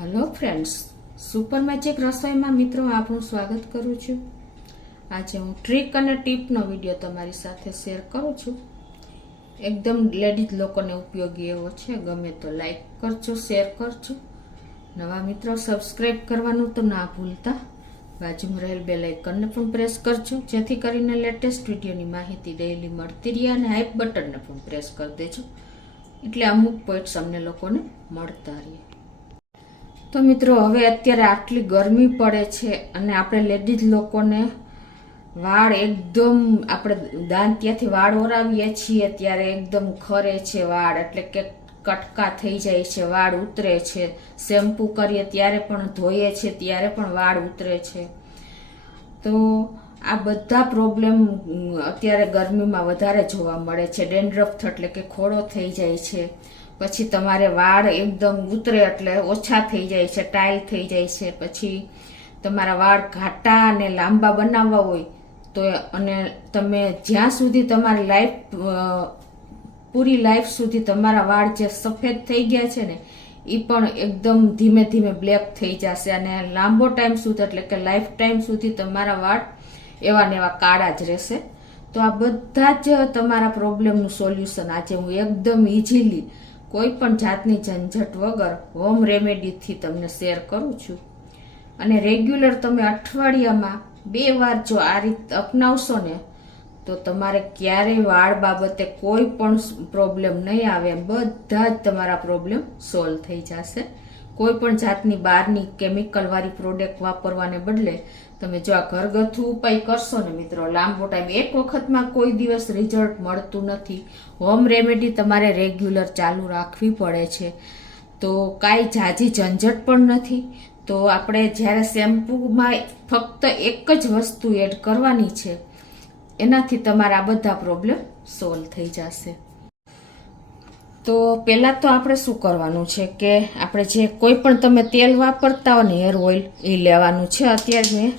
Hello friends, super magic રસોઈમાં મિત્રો આપનું સ્વાગત કરું છું। આજે હું ટ્રીક અને ટીપનો વિડીયો તમારી સાથે શેર કરું છું। એકદમ લેડીઝ લોકોને ઉપયોગી એવો છે। ગમે તો લાઈક કરજો, શેર કરજો। નવા મિત્રો સબસ્ક્રાઈબ કરવાનું તો ના ભૂલતા। બાજુમાં રહેલ બેલ આઇકનને પણ પ્રેસ કરજો, જેથી કરીને લેટેસ્ટ વિડીયોની માહિતી ડેઈલી મળતી રહે। અને હાઈપ બટનને પણ પ્રેસ કરી દેજો, એટલે અમુક પોઈન્ટ્સ અમને લોકોને મળતા રહે। તો મિત્રો, હવે અત્યારે આટલી ગરમી પડે છે અને આપણે લેડીઝ લોકોને વાળ એકદમ આપણે દાંતિયાથી વાળ ઓરાવીએ છીએ ત્યારે એકદમ ખરે છે વાળ, એટલે કે કટકા થઈ જાય છે, વાળ ઉતરે છે। શેમ્પૂ કરીએ ત્યારે પણ, ધોઈએ છીએ ત્યારે પણ વાળ ઉતરે છે। તો આ બધા પ્રોબ્લેમ અત્યારે ગરમીમાં વધારે જોવા મળે છે। ડેન્ડ્રફ એટલે કે ખોડો થઈ જાય છે, પછી તમારે વાળ એકદમ ઉતરે એટલે ઓછા થઈ જાય છે, ટાઈલ થઈ જાય છે। પછી તમારા વાળ ઘાટા અને લાંબા બનાવવા હોય તો, અને તમે જ્યાં સુધી તમારી પૂરી લાઈફ સુધી તમારા વાળ જે સફેદ થઈ ગયા છે ને, એ પણ એકદમ ધીમે ધીમે બ્લેક થઈ જશે। અને લાંબો ટાઈમ સુધી એટલે કે લાઈફ ટાઈમ સુધી તમારા વાળ એવા ને એવા કાળા જ રહેશે। તો આ બધા જ તમારા પ્રોબ્લેમનું સોલ્યુશન આજે હું એકદમ ઇઝીલી, કોઈ પણ જાતની ઝંઝટ વગર હોમ રેમેડીથી તમને શેર કરું છું। અને રેગ્યુલર તમે અઠવાડિયામાં 2 વાર જો આ રીત અપનાવશો ને, તો તમારે ક્યારેય વાળ બાબતે કોઈ પણ પ્રોબ્લેમ નહીં આવે। બધા જ તમારા પ્રોબ્લેમ સોલ્વ થઈ જશે। કોઈ પણ જાતની બહારની કેમિકલવાળી પ્રોડક્ટ વાપરવાને બદલે તમે જો આ ઘરગથ્થુ ઉપાય કરશો ને મિત્રો, લાંબો ટાઈમ, એક વખતમાં કોઈ દિવસ રિઝલ્ટ મળતું નથી। હોમ રેમેડી તમારે રેગ્યુલર ચાલુ રાખવી પડે છે, તો કાંઈ ઝાઝી ઝંઝટ પણ નથી। તો આપણે જ્યારે શેમ્પૂમાં ફક્ત એક જ વસ્તુ એડ કરવાની છે, એનાથી તમારા બધા પ્રોબ્લેમ સોલ્વ થઈ જશે। તો પહેલાં તો આપણે શું કરવાનું છે કે આપણે જે કોઈ પણ તમે તેલ વાપરતા હો ને, હેર ઓઇલ, એ લેવાનું છે। અત્યારે મેં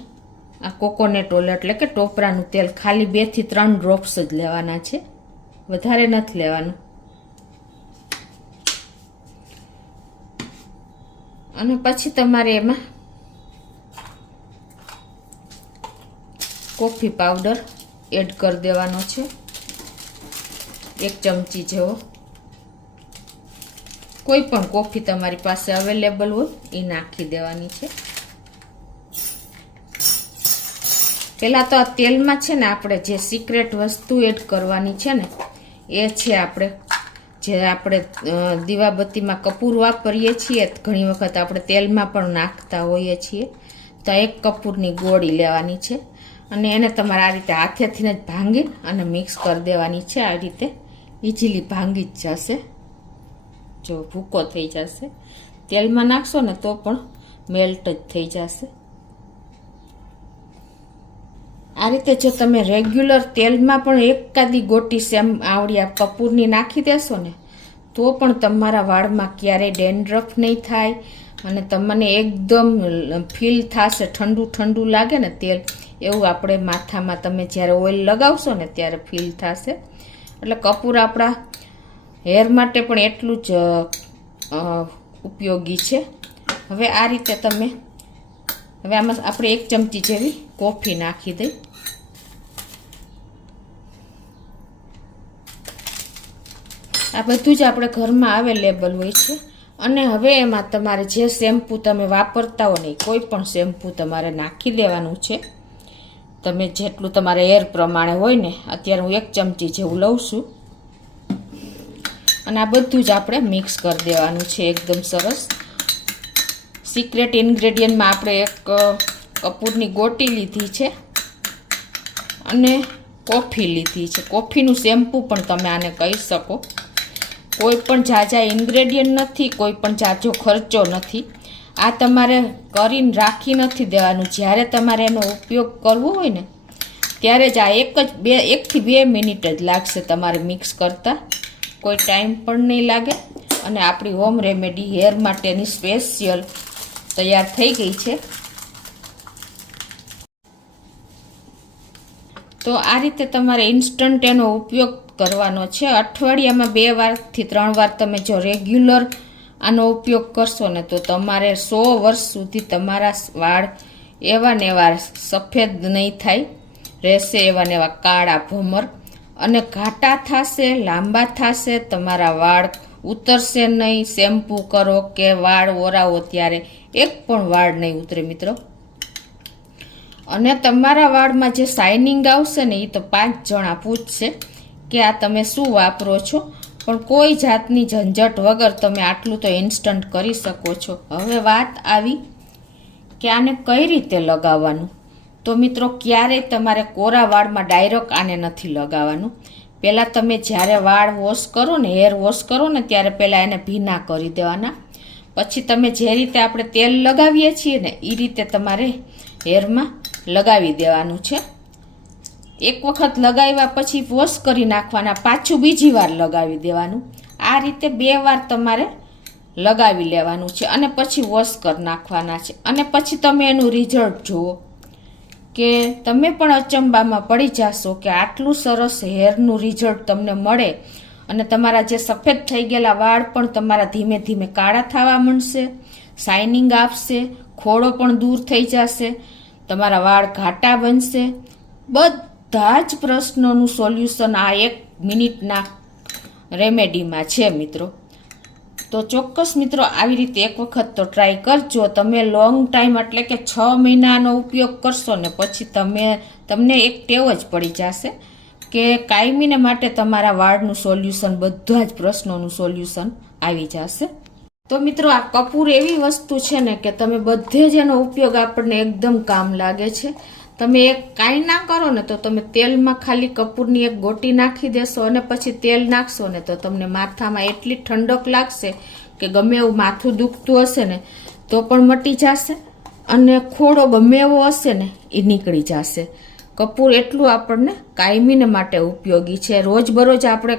આ કોકોનટ ઓઇલ એટલે કે ટોપરાનું તેલ ખાલી 2 થી 3 ડ્રોપ્સ જ લેવાના છે, વધારે નથી લેવાનું। અને પછી તમારે એમાં કોફી પાવડર એડ કરી દેવાનો છે, 1 ચમચી જેવો। કોઈ પણ કોફી તમારી પાસે અવેલેબલ હોય એ નાખી દેવાની છે। પહેલા તો આ તેલમાં છે ને, આપણે જે સિક્રેટ વસ્તુ એડ કરવાની છે ને, એ છે આપણે દીવાબત્તીમાં કપૂર વાપરીએ છીએ, ઘણી વખત આપણે તેલમાં પણ નાખતા હોઈએ છીએ। તો 1 કપૂરની ગોળી લેવાની છે, અને એને તમારે આ રીતે હાથેથી જ ભાંગી અને મિક્સ કરી દેવાની છે। આ રીતે ઇઝીલી ભાંગી જ જશે, જો ભૂકો થઈ જશે। તેલમાં નાખશો ને તો પણ મેલ્ટ જ થઈ જશે। આ રીતે જો તમે રેગ્યુલર તેલમાં પણ એકાદી ગોટી આવડિયા કપૂરની નાખી દેશો ને, તો પણ તમારા વાળમાં ક્યારેય ડેન્ડ્રફ નહીં થાય। અને તમને એકદમ ફીલ થશે, ઠંડુ ઠંડુ લાગે ને તેલ, એવું આપણે માથામાં તમે જ્યારે ઓઇલ લગાવશો ને ત્યારે ફીલ થશે। એટલે કપૂર આપણા હેર માટે પણ એટલું જ ઉપયોગી છે। હવે આ રીતે તમે, હવે આમાં આપણે 1 ચમચી જેવી કોફી નાખી દઈ। આ બધું જ આપણે ઘરમાં અવેલેબલ હોય છે। અને હવે એમાં તમારે જે શેમ્પૂ તમે વાપરતા હો ને, કોઈ પણ શેમ્પૂ તમારે નાખી દેવાનું છે, તમે જેટલું તમારે હેર પ્રમાણે હોય ને। અત્યારે હું 1 ચમચી જેવું લઉં છું, અને આ બધું જ આપણે મિક્સ કરી દેવાનું છે એકદમ સરસ। સિક્રેટ ઇન્ગ્રેડિયન્ટમાં આપણે 1 કપૂરની ગોટી લીધી છે, અને કોફી લીધી છે। કોફીનું શેમ્પૂ પણ તમે આને કહી શકો। કોઈ પણ ઝાઝા ઇન્ગ્રેડિયન્ટ નથી, કોઈ પણ ઝાઝો ખર્ચો નથી। આ તમારે કરીને રાખી નથી દેવાનું, જ્યારે તમારે એનો ઉપયોગ કરવો હોય ને, ત્યારે જ આ 1 થી 2 મિનિટ જ લાગશે તમારે મિક્સ કરતા, કોઈ ટાઈમ પણ નહીં લાગે। અને આપણી હોમ રેમેડી હેર માટેની સ્પેશિયલ તૈયાર થઈ ગઈ છે। તો આ રીતે તમારે ઇન્સ્ટન્ટ એનો ઉપયોગ કરવાનો છે। અઠવાડિયામાં 2 વાર થી 3 વાર તમે જો રેગ્યુલર આનો ઉપયોગ કરશો ને તો તમારે 100 વર્ષ સુધી તમારા વાળ એવા ને એવા સફેદ નહીં થાય, રહેશે એવા ને એવા કાળા ભમર અને ઘાટા થશે, લાંબા થશે, તમારા વાળ ઉતરશે નહીં. શેમ્પૂ કરો કે વાળ ઓરાવો ત્યારે એક પણ વાળ નહીં ઉતરે મિત્રો. અને તમારા વાળમાં જે શાઇનિંગ આવશે ને એ તો 5 જણા પૂછશે કે આ તમે શું વાપરો છો, પણ કોઈ જાતની ઝંઝટ વગર તમે આટલું તો ઇન્સ્ટન્ટ કરી શકો છો. હવે વાત આવી કે આને કઈ રીતે લગાવવાનું. તો મિત્રો ક્યારેય તમારે કોરા વાળમાં ડાયરેક્ટ આને નથી લગાવવાનું. પહેલાં તમે જ્યારે વાળ વોશ કરો ને, હેર વોશ કરો ને, ત્યારે પહેલાં એને ભીના કરી દેવાના. પછી તમે જે રીતે આપણે તેલ લગાવીએ છીએ ને એ રીતે તમારે હેરમાં લગાવી દેવાનું છે. એક વખત લગાવ્યા પછી વોશ કરી નાખવાના, પાછું બીજી વાર લગાવી દેવાનું. આ રીતે 2 વાર તમારે લગાવી લેવાનું છે અને પછી વોશ કરી નાખવાના છે. અને પછી તમે એનું રિઝલ્ટ જુઓ કે તમે પણ અચંબામાં પડી જશો કે આટલું સરસ હેરનું રિઝલ્ટ તમને મળે અને તમારા જે સફેદ થઈ ગયેલા વાળ પણ તમારા ધીમે ધીમે કાળા થવા માંડશે, શાઇનિંગ આપશે, ખોડો પણ દૂર થઈ જશે, તમારા વાળ ઘાટા બનશે. બધા જ પ્રશ્નોનું સોલ્યુશન આ 1 મિનિટના રેમેડીમાં છે મિત્રો. તો ચોક્કસ મિત્રો આવી રીતે એક વખત તો ટ્રાય કરજો. તમે લોંગ ટાઈમ એટલે કે 6 મહિનાનો ઉપયોગ કરશો ને પછી તમને એક ટેવ જ પડી જશે કે કાયમીને માટે તમારા વાળનું સોલ્યુશન, બધા જ પ્રશ્નોનું સોલ્યુશન આવી જશે. તો મિત્રો આ કપૂર એવી વસ્તુ છે ને કે તમે બધે જ એનો ઉપયોગ આપણને એકદમ કામ લાગે છે. તમે એક કાંઈ ના કરો ને તો તમે તેલમાં ખાલી કપૂરની એક ગોટી નાખી દેશો અને પછી તેલ નાખશો ને તો તમને માથામાં એટલી ઠંડક લાગશે કે ગમે એવું માથું દુખતું હશે ને તો પણ મટી જશે અને ખોડો ગમે એવો હશે ને એ નીકળી જશે. કપૂર એટલું આપણને કાયમીને માટે ઉપયોગી છે. રોજબરોજ આપણે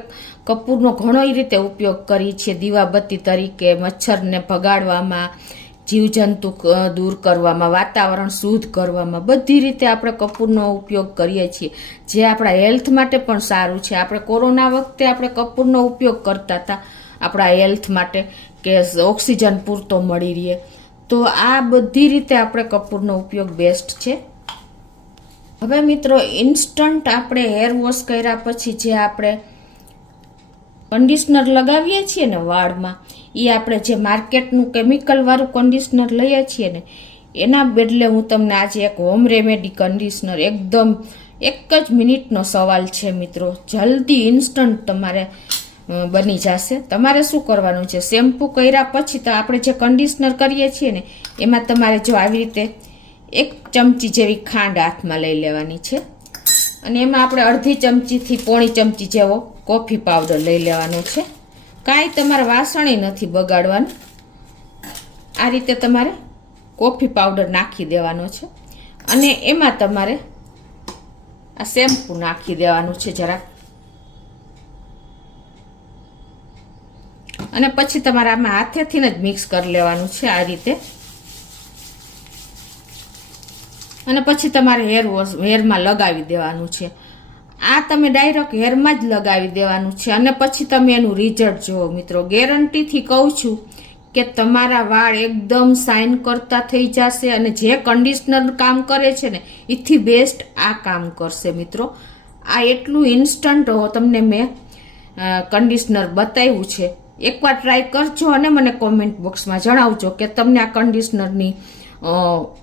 કપૂરનો ઘણો રીતે ઉપયોગ કરીએ છીએ, દીવાબત્તી તરીકે, મચ્છરને ભગાડવામાં, જીવજંતુ દૂર કરવામાં, વાતાવરણ શુદ્ધ કરવામાં, બધી રીતે આપણે કપૂરનો ઉપયોગ કરીએ છીએ જે આપણા હેલ્થ માટે પણ સારું છે. આપણે કોરોના વખતે આપણે કપૂરનો ઉપયોગ કરતા હતા આપણા હેલ્થ માટે કે ઓક્સિજન પૂરતો મળી રહે. તો આ બધી રીતે આપણે કપૂરનો ઉપયોગ બેસ્ટ છે. હવે મિત્રો ઇન્સ્ટન્ટ આપણે હેર વોશ કર્યા પછી જે આપણે કન્ડિશનર લગાવીએ છીએ ને વાળમાં, એ આપણે જે માર્કેટનું કેમિકલવાળું કન્ડિશનર લઈએ છીએ ને એના બદલે હું તમને આજે એક હોમ રેમેડી કન્ડિશનર, એકદમ 1 જ મિનિટનો સવાલ છે મિત્રો, જલ્દી ઇન્સ્ટન્ટ તમારે બની જશે. તમારે શું કરવાનું છે, શેમ્પૂ કર્યા પછી તો આપણે જે કન્ડિશનર કરીએ છીએ ને એમાં તમારે જો આવી રીતે 1 ચમચી જેવી ખાંડ હાથમાં લઈ લેવાની છે અને એમાં આપણે અડધી ચમચીથી પોણી ચમચી જેવો કોફી પાવડર લઈ લેવાનો છે. કાંઈ તમારે વાસણે નથી બગાડવાનું. આ રીતે તમારે કોફી પાવડર નાખી દેવાનો છે અને એમાં તમારે આ શેમ્પૂ નાખી દેવાનું છે જરાક અને પછી તમારે આમાં હાથેથી જ મિક્સ કરી લેવાનું છે આ રીતે. અને પછી તમારે હેરમાં લગાવી દેવાનું છે. આ તમે ડાયરેક્ટ હેરમાં જ લગાવી દેવાનું છે અને પછી તમે એનું રિઝલ્ટ જુઓ મિત્રો. ગેરંટીથી કહું છું કે તમારા વાળ એકદમ શાઇન કરતા થઈ જશે અને જે કન્ડિશનર કામ કરે છે ને એથી બેસ્ટ આ કામ કરશે મિત્રો. આ એટલું ઇન્સ્ટન્ટ તમને મેં કન્ડિશનર બતાવ્યું છે. એકવાર ટ્રાય કરજો અને મને કોમેન્ટ બોક્સમાં જણાવજો કે તમને આ કન્ડિશનરની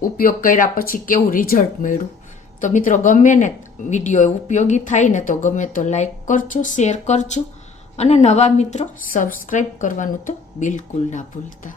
ઉપયોગ કર્યા પછી કેવું રિઝલ્ટ મળ્યું. તો મિત્રો ગમે ને વિડીયો ઉપયોગી થાય ને તો ગમે તો લાઈક કરજો, શેર કરજો અને નવા મિત્રો સબસ્ક્રાઈબ કરવાનું તો બિલકુલ ના ભૂલતા.